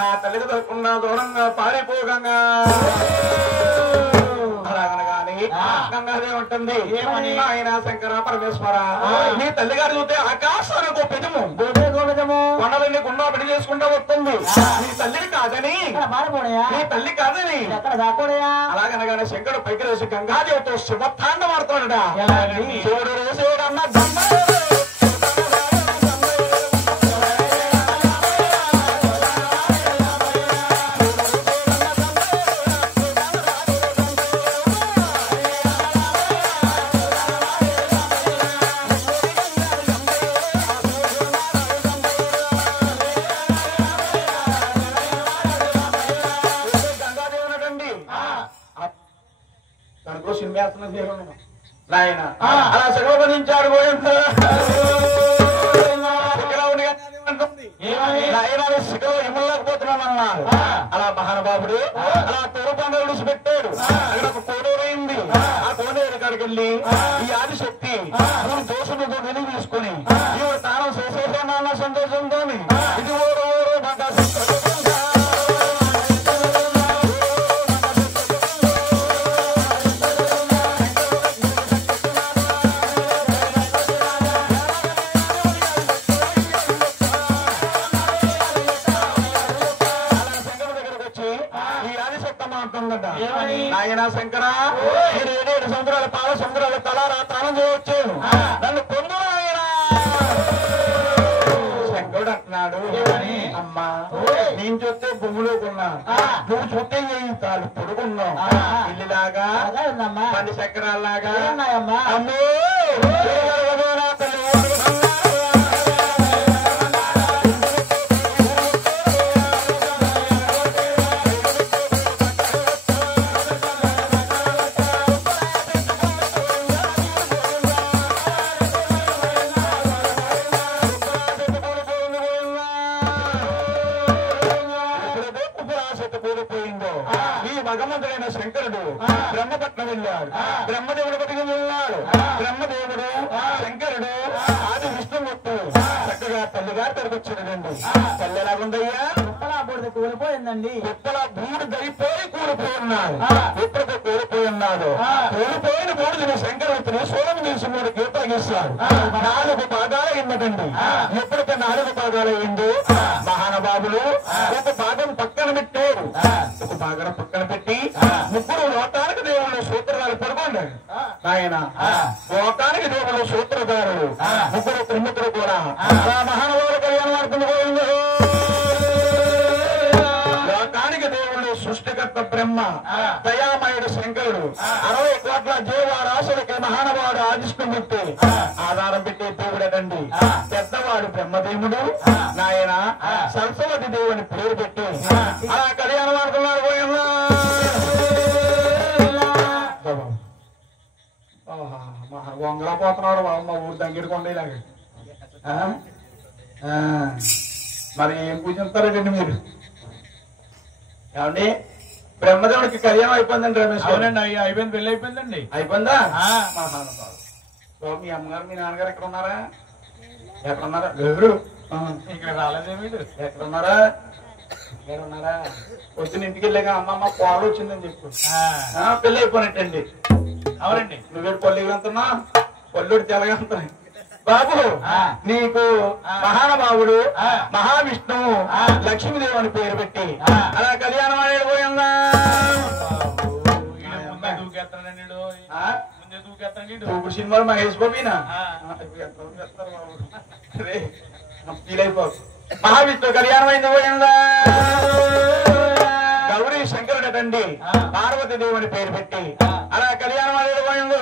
నా తల్లికి దొరకకుండా దూరంగా పారిపోగంగా అలాగనగాని గంగాదేవి ఉంటుంది ఆయన శంకర పరమేశ్వర నీ తల్లిగారు చూస్తే ఆకాశానికి పెదము కొండలన్నీ గుండా పెళ్లి చేసుకుంటా వస్తుంది. నీ తల్లిని కాదని నీ తల్లి కాదని అలాగనగానే శంకరుడు పైకి వేసి గంగాదేవితో శుభతాండం ఆడుతున్నాడట. శివుడు శివుడు అన్న నాయన అలా సగోపదించాడు గోయంత నాయన శిఖలో ఇమ్మలేకపోతున్నాను అన్నాడు. అలా మహానుభావుడు అలా తోరుపండ విడిచిపెట్టాడు. అక్కడ ఒక కోడేరైంది. ఆ కోడేరు కాడికి వెళ్ళి ఈ ఆదిశక్తి మూడు దోషులతో వెలుగు తీసుకుని ఇవి తాను చేసేసానన్న సంతోషంతో ఇది ఓరు ఓరు బాగా నాయన శంకర నేను 7 సంవత్సరాల పాల సంవత్సరాల తలారా తానం చేయొచ్చాను. నన్ను పొందు నాయన. శంకరుడు అంటున్నాడు, అమ్మా నేను చూస్తే భూమిలో కొన్నా, నువ్వు చూస్తే ఏ తాళ్ళు పొడుగున్నావు. ఇల్లులాగా 10 చక్రాల్లాగా అమ్మో భగవంతుడైన శంకరుడు బ్రహ్మపట్నం వెళ్ళాడు. బ్రహ్మదేవుడు పట్టుకుని వెళ్ళాడు. బ్రహ్మదేవుడు శంకరుడు ఆది విష్ణుమూర్తి చక్కగా తల్లిగారు తెరకొచ్చాడండి. తల్లి ఎలాగుందయ్యా? ఉప్పలా బూడిద కూలిపోయిందండి. ఉప్పల బూడిదైపోయి కూలిపోయి ఉన్నాడు. ఎప్పటికో కూలిపోయి ఉన్నాడు. కూలిపోయిన బూడిదని శంకరుడిని సోలం తీసి 3 గీతలు గీస్తాడు. 4 భాగాలు అయిందటండి. ఎప్పటికీ 4 భాగాలు అయింది. మహానుభావులు ఒక భాగం పక్కన పెట్టాడు. ఒక భాగం పక్కన పెట్టి 3 లోకానికి దేవుళ్ళు సూత్రధారులు పడుకోండి. ఆయన లోకానికి దేవుళ్ళు సూత్రధారులు 3 త్రిమూర్తులు కూడా మహానుభావులు కళ్యాణం ఆడుతుంది. లోకానికి దేవుళ్ళు సృష్టికర్త బ్రహ్మ, దయామయుడు శంకరుడు, 60 కోట్ల జీవరాశులకి మహానుభావుడు ఆదిష్ణుమూర్తి ఆధారం పెట్టే దేవుడనండి. పెద్దవాడు బ్రహ్మదేవుడు, నాయన సరస్వతి దేవుని పేరు పెట్టి అలా కళ్యాణం ఆడుతున్నారు. వంగలా పోతున్నాడు మా ఊరు దగ్గరకొండ ఇలాగ. మరి ఏం పూజిస్తారండి మీరు? ఏమండి బ్రహ్మదేవుడికి కళ్యాణం అయిపోయిందండి రమేష్? అవునండి, అయిపోయింది, పెళ్లి అయిపోయిందండి. అయిపోయిందా? మీ అమ్మగారు మీ నాన్నగారు ఎక్కడ ఉన్నారా? ఎక్కడున్నారా? ఎవరు ఇక్కడ రాలేదేమి? ఎక్కడున్నారా? ఎక్కడున్నారా? పొద్దున ఇంటికి వెళ్ళాక అమ్మమ్మ పాలు వచ్చిందని చెప్పు. పెళ్లి అయిపోయినట్టండి. అవునండి. నువ్వేడు పల్లె వెళ్తున్నా, పల్లెడు తెలగంటున్నా. బాబు నీకు మహానుభావుడు మహావిష్ణువు లక్ష్మీదేవి అని పేరు పెట్టి అలా కళ్యాణం అనేది పోయిందా? ఇప్పుడు సినిమాలు మహేష్ బాబీనా ఫీల్ అయిపో. మహావిష్ణువు కళ్యాణం అయింది పోయిందా? గౌరీ శంకరుడటండి పార్వతీ దేవుని పేరు పెట్టి అలా కళ్యాణం అనేది పోయింది.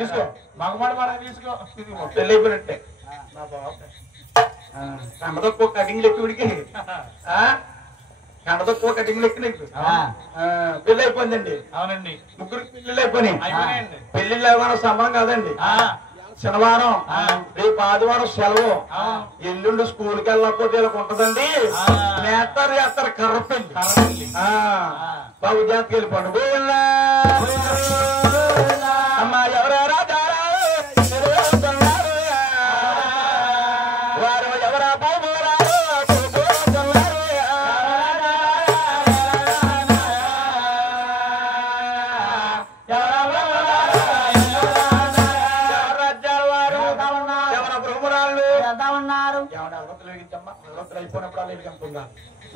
తీసుకో మగమాట మాట తీసుకో. పెళ్ళి అయిపోయినట్టే. కండదొక్కో కటింగ్ లెక్కి ఉడికి కండదొక్కో కటింగ్ లెక్కి నీకు పెళ్లి అయిపోయిందండి. అవునండి, 3 పెళ్లిళ్ళు అయిపోయినాయి. పెళ్లిళ్ళు ఏమైనా సంబంధం కాదండి. శనివారం రేపు ఆదివారం సెలవు. ఎల్లుండి స్కూల్కి వెళ్ళకపోతే ఇలా ఉంటదండి. నేస్తారు కర్ర పెళ్లి. బాబు జాతకి వెళ్ళి పండుగ అమ్మా ఎవరారా వారు ఎవరా బాబురారు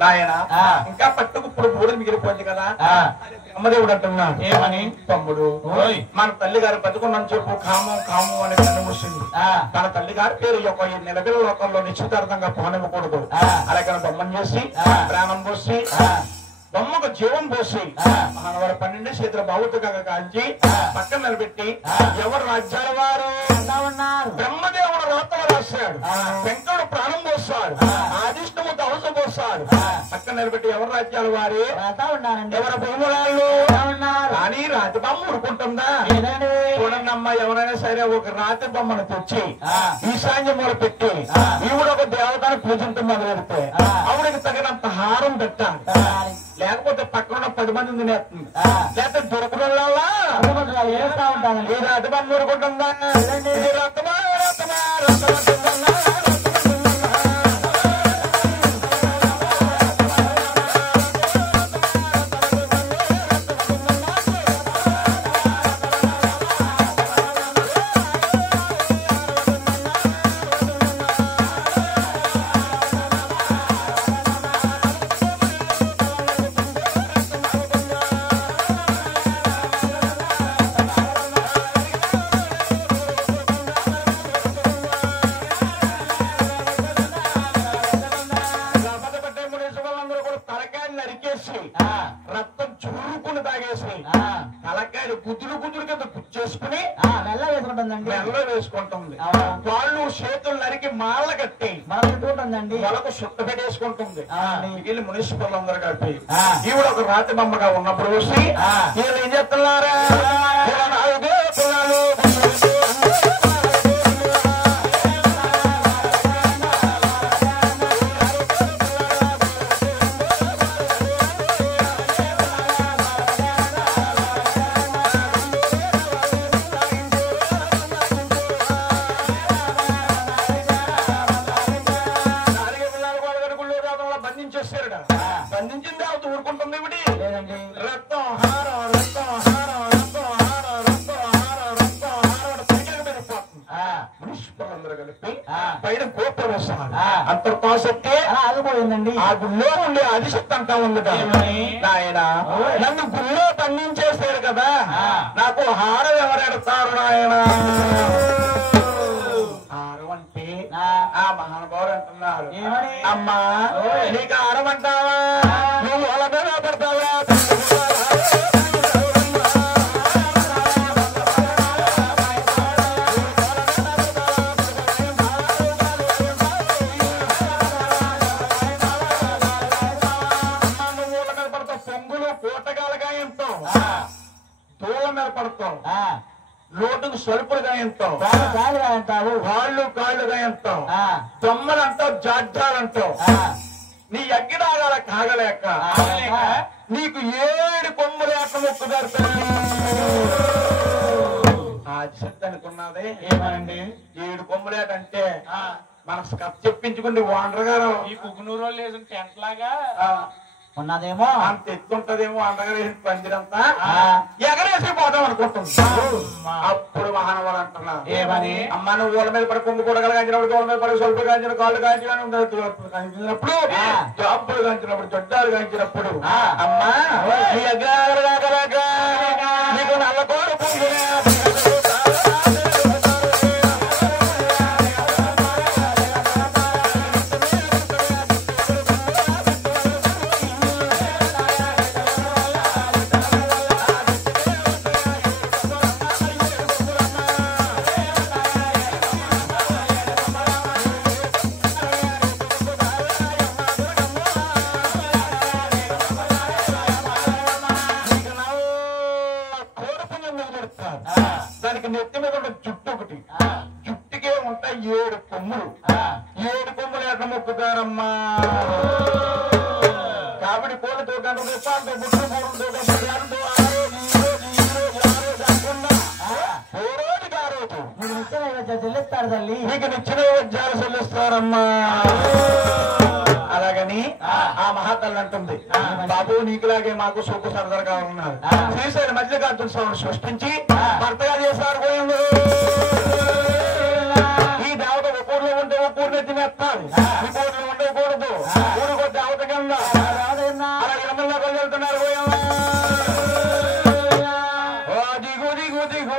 నాయన ఇంకా పట్టుకు ఇప్పుడు బూడలు మిగిలిపోయింది కదా. అమ్మదేవుడు అంటున్నాడు, ఏమని? తమ్ముడు మన తల్లి గారు బతుకున్నాను చెప్పు, కామం కామం అని కనుమూసింది. తన తల్లి గారి పేరు యొక్క ఈ నిలబెల లోకంలో నిశ్చితార్థంగా పోనివ్వకూడదు. అలాగే బొమ్మను చేసి ప్రాణం పోసి బొమ్మకు ఒక జీవం పోసి మహానవారు 12 చేతుల బావుతుగా కాల్చి పక్కన నిలబెట్టి ఎవరు రాజ్యాల వారు బ్రహ్మదేవుడు రాతలు రాశాడు, వెంకడు ప్రాణం పోస్తాడు, ఆదిష్ణము దవస పోస్తాడు. పక్కన నిలబెట్టి ఎవరు రాజ్యాల వారి ఎవరు భూములాళ్ళు కానీ రాతి బొమ్మ ఊరుకుంటుందా? చూడండి అమ్మా, ఎవరైనా సరే ఒక రాతి బొమ్మను తెచ్చి ఈశాన్యములు పెట్టి ఈవిడ ఒక దేవతను పూజించడం మొదలు పెడితే ఆవిడకి తగినంత హారం పెట్టాలి, లేకపోతే పక్కన 10 మంది తినేస్తుంది, లేకపోతే దొరకడంలా ఏడుస్తా ఉంటాను. ఈ రాతి బొమ్మ ఊరుకుంటుందా? రత్నమా రత్నమా రక్తం చురుకుని తాగేసి తలకాయలు గుద్దులు గుద్దులు కింద గుచ్చేసుకుని మెల్ల వేసుకుంటుందండి. మెల్ల వేసుకుంటుంది. వాళ్ళు చేతులు నరికి మాల కట్టి ఉంటుందండి, వాళ్ళకు సుట్ట పెట్టేసుకుంటుంది. మిగిలిన మున్సిపల్ అందరూ కలిపి ఈవిడ ఒక రాతి బొమ్మగా ఉన్నప్పుడు చూసి వీళ్ళు ఏం చెప్తున్నారా? బంధించిన దేవత ఊరుకుంటుంది ఇవిడి రక్తం హారం రక్తం హారం రక్తం హారం రక్తం హారం రక్తం హారం మున్సిపల్ కలిపి పైన గోపురం వస్తున్నారు. అంతటితో శక్తి ఆగిపోయిందండి. ఆ గుళ్ళో ఉండే ఆదిశక్తి అంటా ఉంది నాయన, నన్ను గుళ్ళో బంధించేశారు కదా, నాకు హారం ఎవరెడతారు నాయన? హారం అంటే ఆ మహానుభావుడు అంటున్నారు, అమ్మా నీకు హారం అంటావా? నువ్వు వాళ్ళ మీద పడతావా? పొంగులు పూటగాలుగా ఎంతో తోళ్ళ మీద పడతావు, లోటుకు స్వల్పులుగా ఎంతో అంటావు, కాళ్ళు కాళ్ళుగా ఎంతో దొమ్మలు అంటావు, జాడ్జాలంటావు. నీ అగ్గిరాగాల కాగలేక నీకు 7 కొమ్ములు అట్ల మొక్కుదారు ఆశక్తి అనుకున్నదే. ఏమనండి 7 కొమ్ములేటంటే మన స్కప్ చెప్పించుకుంటే వాండర్ గారు ఈ కుకునూరు వాళ్ళు వేసిన టెంట్ లాగా ఉన్నదేమో అంత ఎత్తుంటదేమో అందగారు పందిరంతా ఎగరేసి పోదాం అనుకుంటుంది. అప్పుడు మహానవారు అంటున్నారు, ఏమని? అమ్మ నువ్వు ఊళ్ళ మీద పడి కొంగు కూడా కాంచినప్పుడు, తోళ్ళ మీద పడి స్వల్ప కాంచిన, కాళ్ళు కాంచినప్పుడు, జాంపులు కాంచినప్పుడు, జొడ్డాలు కాంచినప్పుడు, అమ్మా నీ అగ్రహాలు కాకలేక నీకు నల్లకోరు దానికి నెత్తి మీద ఉన్న జుట్టు ఒకటి, జుట్టుకే ఉంటాయి 7 కొమ్ములు. 7 కొమ్ములు ఎట్లా మొక్కుతారమ్మా? కాబట్టి కోళ్ళు తోటంతో పుట్టు పూర్వంతో చెల్లిస్తారు తల్లి, నీకు నిచ్చిన వజ్రాలు చెల్లిస్తారమ్మా. అలాగని ఆ మహాతల్లి అంటుంది, బాబు నీకులాగే మాకు సూకు సరదాగా ఉన్నారు. శ్రీశైల మధ్యకార్జున స్వామిని సృష్టించి భర్తగా చేశారు. ఈ దేవత ఒక ఊర్లో ఉంటే ఒక ఊరిని తినేస్తాను, ఈ ఊరిలో ఉండకూడదు, ఊరికో దేవత కింద అలా ఎమ్మెల్యే వెళ్తున్నారు. దిగు దిగు దిగు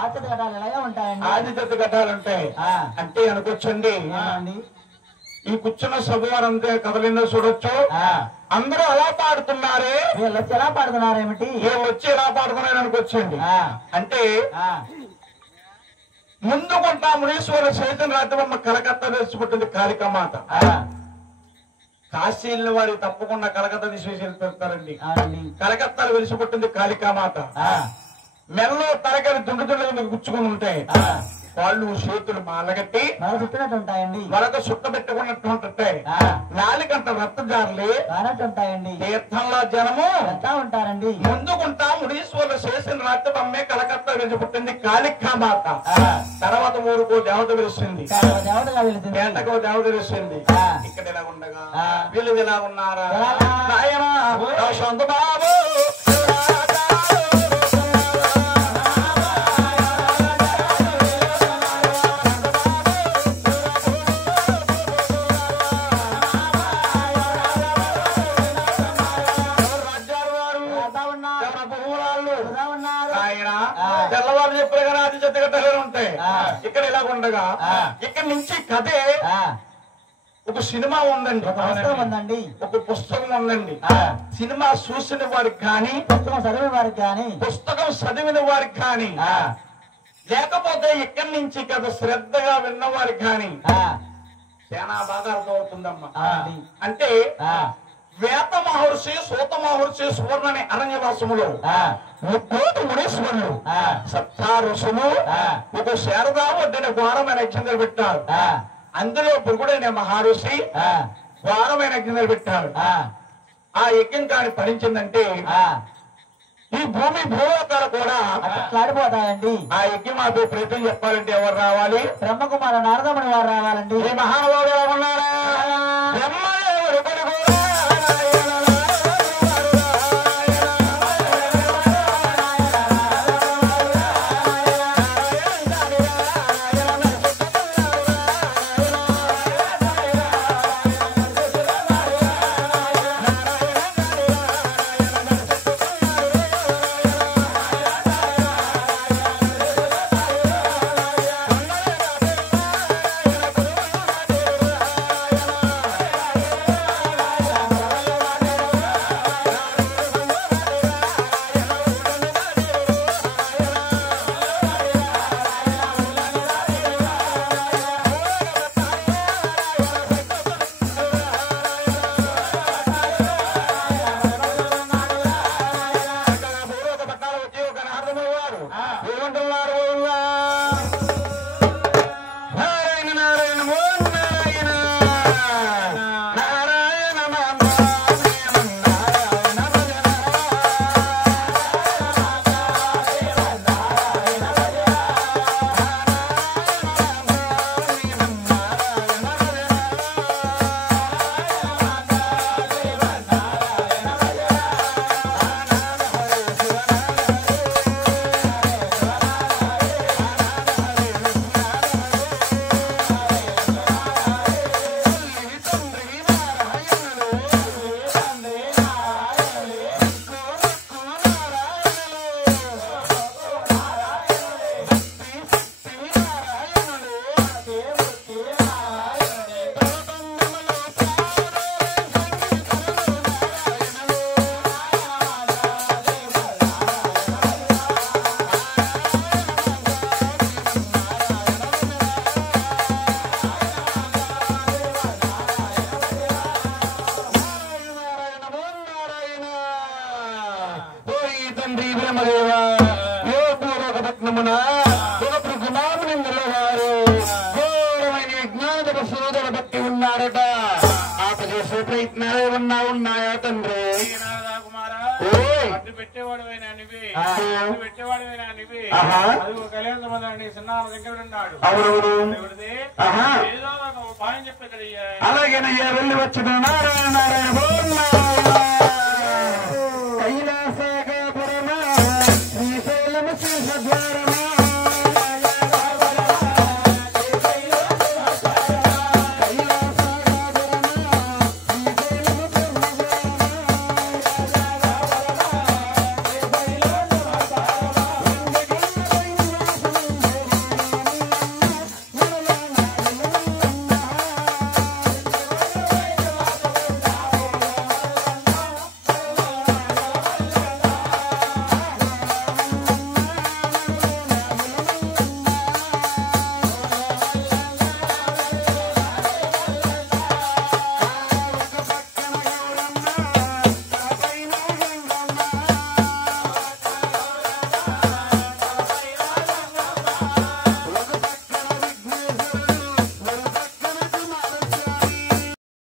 ఆచరణ ఘటాలు ఎలాగే ఉంటాయండి. ఆదిత్య ఘటాలు ఉంటాయి అంటే అనుకోవచ్చండి. ఈ కూర్చున్న సభవారంతే కథలెన్నో చూడొచ్చు. అందరూ అలా పాడుతున్నారే, వీళ్ళు వచ్చి ఎలా పాడుతున్నారేమిటి, వీళ్ళు వచ్చి ఎలా పాడుతున్నారు అనుకోవచ్చండి. అంటే ముందుకుంటా మునీశ్వర చైతన్య రాత్రి కలకత్తా తెచ్చిపెట్టింది కాళికామాత. కాశీల వారి తప్పకుండా కలకత్తా తీసేసి వెళ్తారండి. కలకత్తాలు వెలిసిపెట్టింది కాళికామాత. మెల్లో తరగని దుండు గుచ్చుకుని ఉంటాయి. వాళ్ళు చేతులు మాలగట్టి ఉంటాయండి, మరొక సుట్ట పెట్టుకున్నట్టు ఉంటాయి. నాలుగంట రక్తదారులు ఉంటాయండి. తీర్థంలో జనము ఉంటారండి. ముందుకుంటా మునీశ్వరులు చేసిన రాత్రి అమ్మే కలకత్తా వెలిసిపుట్టింది కాళికామాత. తర్వాత 3 దేవత వెలిసింది, గంటకో దేవత వెలిసింది. ఇక్కడ ఎలా ఉండగా వీళ్ళు ఎలా ఉన్నారా నాయనా సొంత బాబు తెల్లవారు చెప్పారు కానీ అది చెత్తగట్టలే ఉంటాయి. ఇక్కడ ఇలా ఉండగా ఇక్కడ నుంచి కథే ఒక సినిమా ఉందండి, ఒక పుస్తకం ఉందండి. సినిమా చూసిన వారికి కానీ పుస్తకం చదివిన వారికి కానీ లేకపోతే ఇక్కడి నుంచి కథ శ్రద్ధగా విన్న వారికి కానీ చాలా బాగా అర్థమవుతుందమ్మా. అంటే వేత మహర్షి సూత మహర్షి సువర్ణని అరణ్యవాసములో 3 మునీశ్వరులు సప్తారుషులు ఒక శారదా వడ్డని ఘోరమైన యజ్ఞాలు పెట్టారు. అందులో భృగుడైన మహర్షి ఘోరమైన యజ్ఞాలు పెట్టారు. ఆ యజ్ఞం కాని ఫలించిందంటే ఈ భూలోకాలు కూడా ఆడిపోతాయండి. ఆ యజ్ఞం ఆపే ప్రయత్నం చెప్పాలంటే ఎవరు రావాలి? బ్రహ్మకుమార నారదముని వారు రావాలండి. ఈ మహానుభావుడు ఏమన్నారా? బ్రహ్మదేవుడు ఉన్నాయా తండ్రి? అలాగేనయ్యా వెళ్ళి వచ్చిన నారాయణ నారాయణ